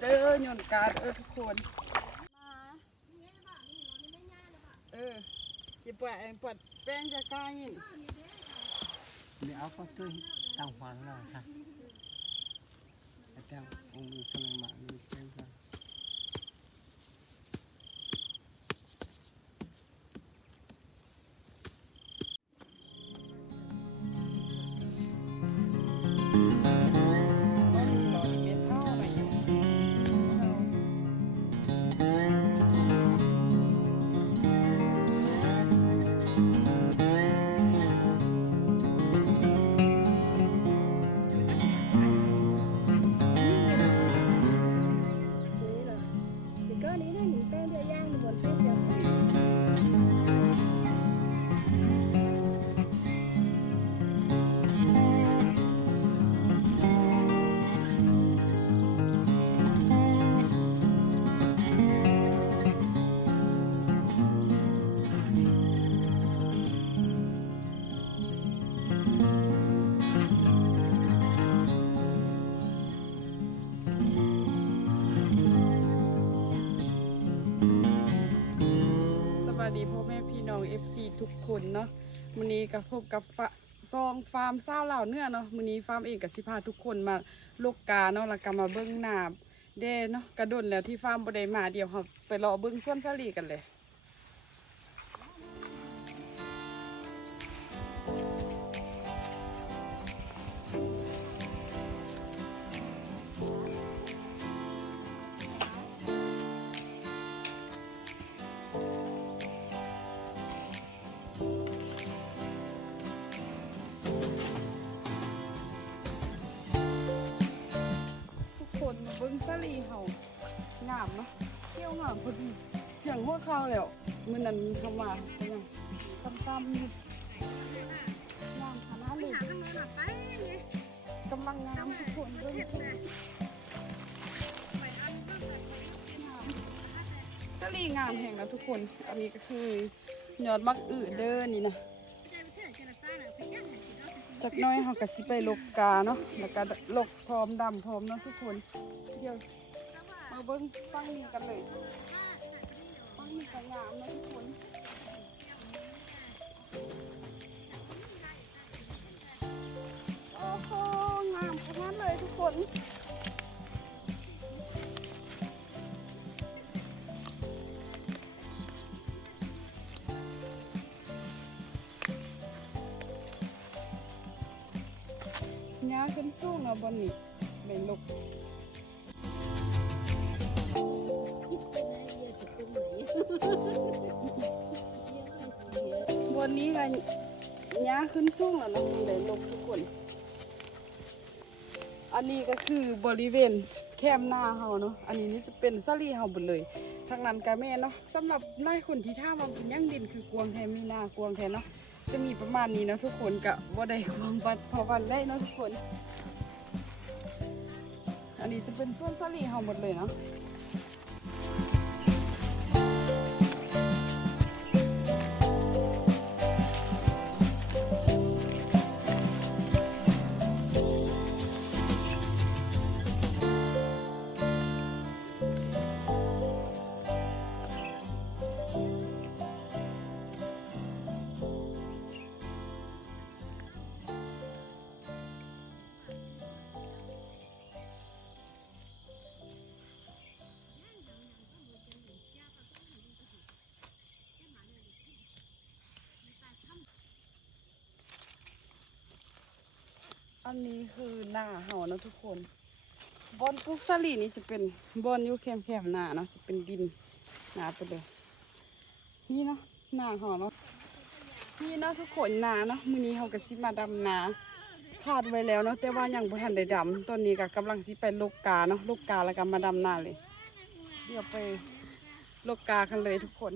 เด้อยนการเออทุกคนมาเอออย่าปล่อยไอ้ปลดแป้งจะกายนี่เดี๋อาก็ช่วยตั้งหวังเราค่ะแาจารย์องค์กำลังมาดูเต็มเลย มื้อนี้ก็พบกับฟซองฟาร์มเศร้าเหล่าเนื้อเนาะมื้อนี้ฟาร์มเองกับสิพาทุกคนมาลูกกาเนาะแล้วก็มาเบิ้งหนาเด้เนาะกระโดนแล้วที่ฟาร์มบ่ได้มาเดี๋ยวเราไปรอเบิ้งส่วนสลีกันเลย ข้าวแล้วมื่อนั้นเขามาเป็นยังซ้ำๆอยู่งามขนาดเลยกำลังงามทุกคนเบิ้งสลีงามแห่งนะทุกคน อันนี้ก็คือยอดมักอืดเด้อนี่นะจากน้อยเขาก็สิไปลกกาเนาะแล้วก็ลกพร้อมดำพร้อมเนาะทุกคน เดี๋ยวมาเบิ้งฟังนี้กันเลย ฟังามนะทุกคนโอ้โหงามขนาดเลยทุกคนหญ้าขึ้นสูงเนาะบนนี้แบ่งลูก บนนี้กันหญ้าขึ้นสูงแล้วนะแบ่งลูกทุกคน อันนี้ก็คือบริเวณแคมป์หน้าเฮาเนาะ อันนี้นี่จะเป็นสลีเฮาหมดเลยทางนั้นกาแม่เนาะสำหรับนายคนที่ท่ามาเป็นย่างดินคือกวางแทมีนากวางแทเนาะจะมีประมาณนี้นะทุกคนกะว่าได้ความวัดพอวันได้เนาะทุกคน อันนี้จะเป็นส่วนสลีเฮาหมดเลยเนาะ อันนี้คือหน้าเฮานะทุกคนบอนปลูกสลีนี่จะเป็นบอนอยู่แคมๆหน้าเนาะจะเป็นดินหนาไปเลยนี่เนาะหน้าเฮาเนาะนี่เนาะทุกคนหนาเนาะมื้อนี้เฮาก็สิมาดำนาคาดไว้แล้วเนาะแต่ว่ายังบ่ทันได้ดำตอนนี้ก็กำลังสิไปลกกาเนาะลกกาแล้วก็มาดำนาเลย เดี๋ยวไปลกกากันเลยทุกคน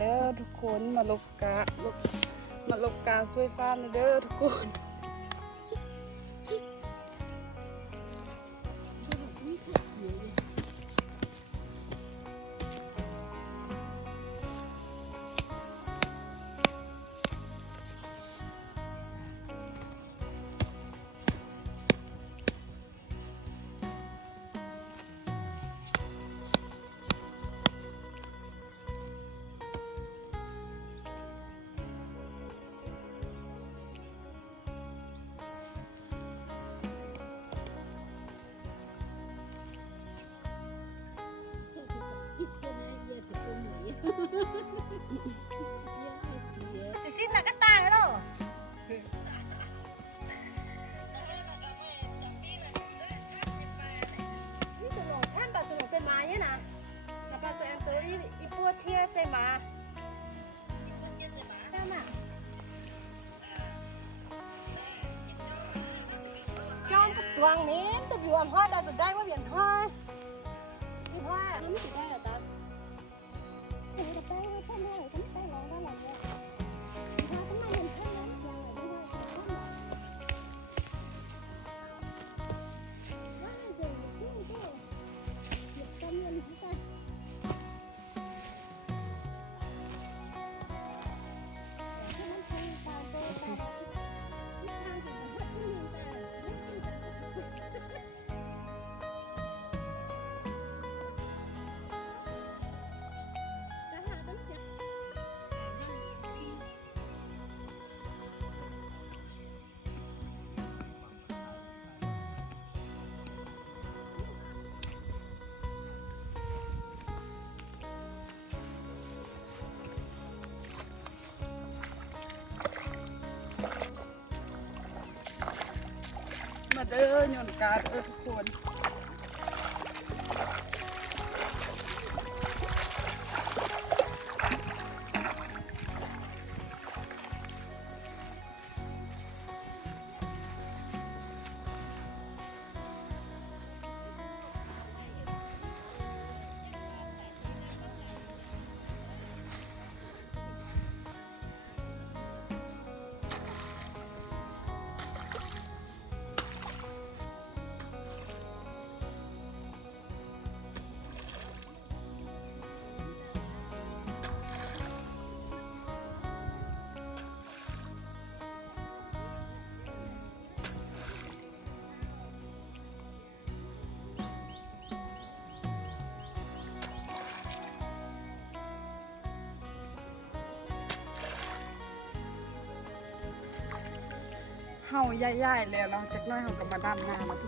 เด้อทุกคนมาลบกาลบมาลบกาช่วยฟ้าเด้อทุกคน เด้อหย่อนการเด้อทุกคน เฮาใหญ่ๆแล้วเนาะจักหน้อยเฮาก็มาดำนามาทุ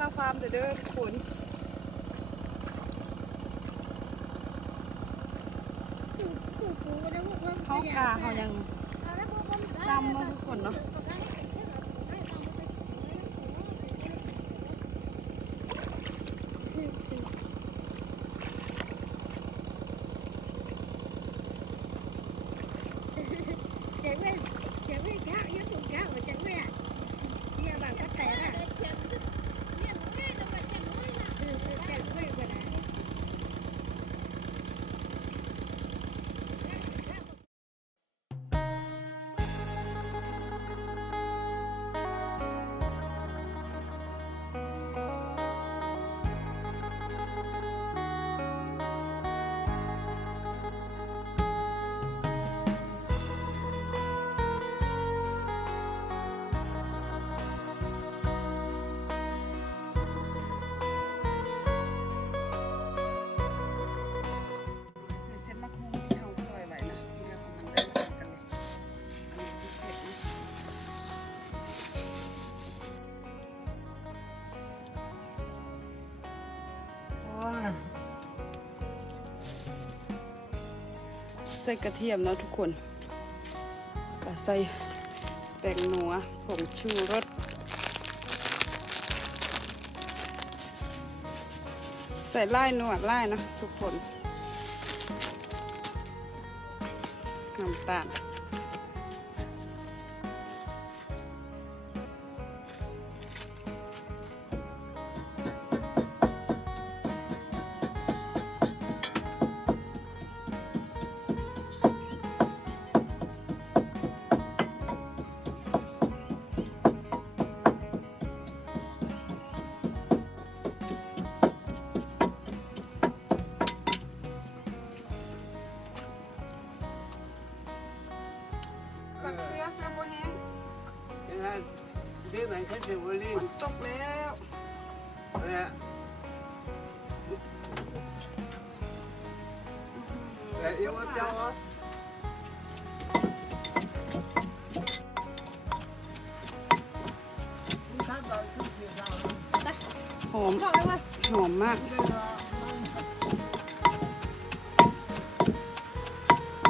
ำนาเฟสซ่าฟาร์มเด้อเด้อทุกคนเขากาเขายังดำเนาะทุกคนเนาะ ใส่กระเทียมเนาะทุกคนก็ใส่แป้งนัวผงชูรสใส่ไล่นวดไล่นะทุกคนน้ำตาล มหอมมาก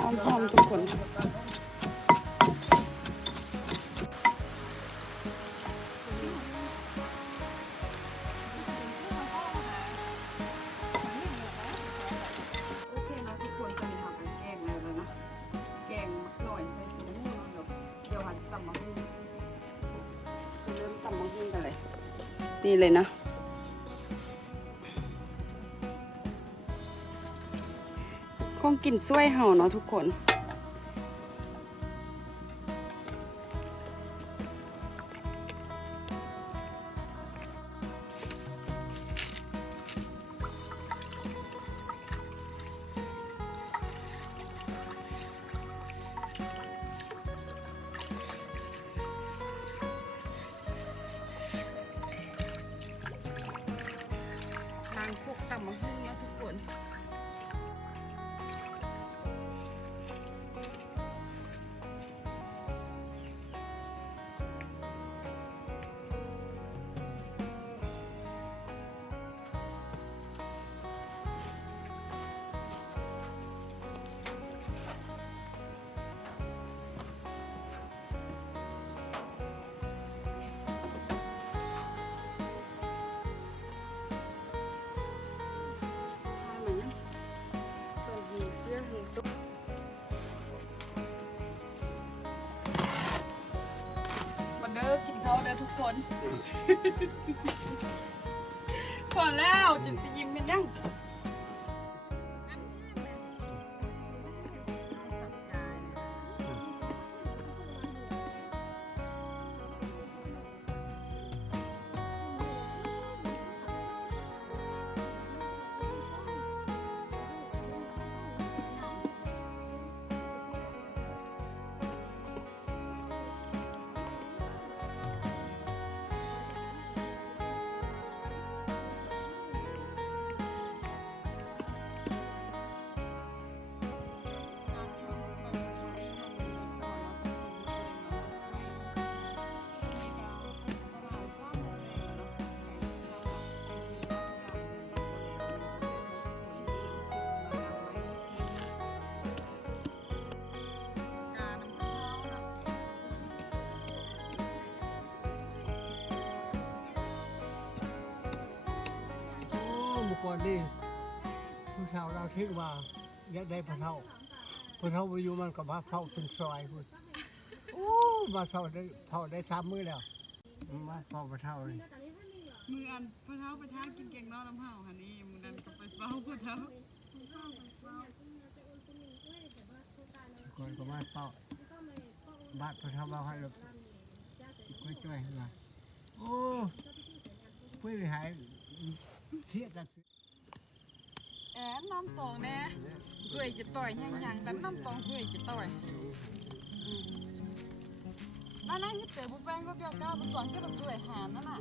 หอมหอมทุกคนโอเคเนาะทุกคนตอนนี้ทำเป็นแกงแล้วนะแกงหน่อยใส่สีม่วงเนะ งเริ่มตำมะฮุ่งกันเลยนี่เลยนะคงกินซ้วยเห่าเนาะทุกคนนางพวกตำมะฮุ่งเนาะทุกคน ซุปมาเด้อกินข้าวเด้อทุกคน พอแล้วจินจะยิ้มเป็นยัง คิดว่าอยากได้พระเท่าพระเท่าไปอยู่มันกับพระเท่าเป็นซอยพุ่นโอ้มาเท่าได้เท่าได้สามมื้อแล้วมาเท่าพระเท่าเลยมืออันพ่อเท้าไปท้ากินแกงนอกน้ำเห่าค่ะนี่มือดันก็ไปเฝ้าพ่อเท้าก่อนก็มาเท่าบาดพระเท่าเราให้เราค่อยช่วยให้มาโอ้เพื่อหายเสียกัน แอนน้ำตองแน่สวยจะต่อยยังยังแต่น้ำตองสวยจะต่อยนั่นนั่นยึดเต๋อบุแป้งก็เกี่ยวก้าวบุสอนก็แบบสวยหานนั่นน่ะ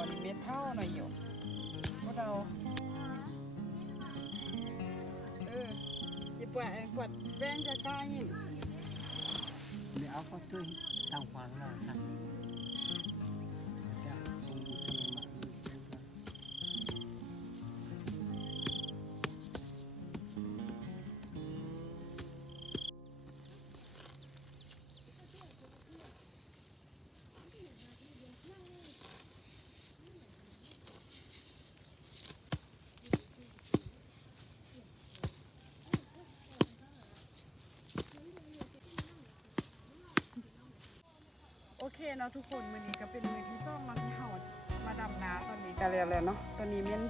อนี่เม็ดเท่าหน่อยอยู่พวกเราเออจะปวดปวดแว่นจะกล้ายินเดี๋ยวเอาก็ช่วยทางฟังหน่อยครับจะ เคเนาะทุกคนมือนี้ก็เป็นมือที่สองเนาะที่เฮามาดำนาตอนนี้ก็แล้วแหละเนาะตอนนี้เม้น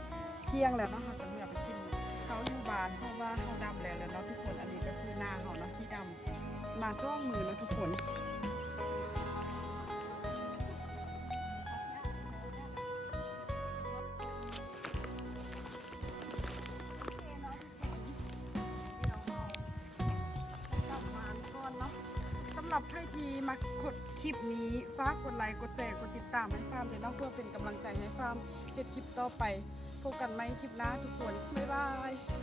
เที่ยงแล้วเนาะเราจะเมื่อไปกินเขาวอยู่บ้านเพราะว่าเขาดำแล้วแล้วเนาะทุกคนอันนี้ก็คือนาเฮาเนาะที่ดำมาซ่องมือเนาะทุกคน คลิปนี้ฝากกดไลค์กดแชร์กดติดตามให้ฟาร์มเลยนะเพื่อเป็นกำลังใจให้ฟาร์มเจ็ดคลิปต่อไปพบกันใหม่คลิปหน้าทุกคนบ๊ายบาย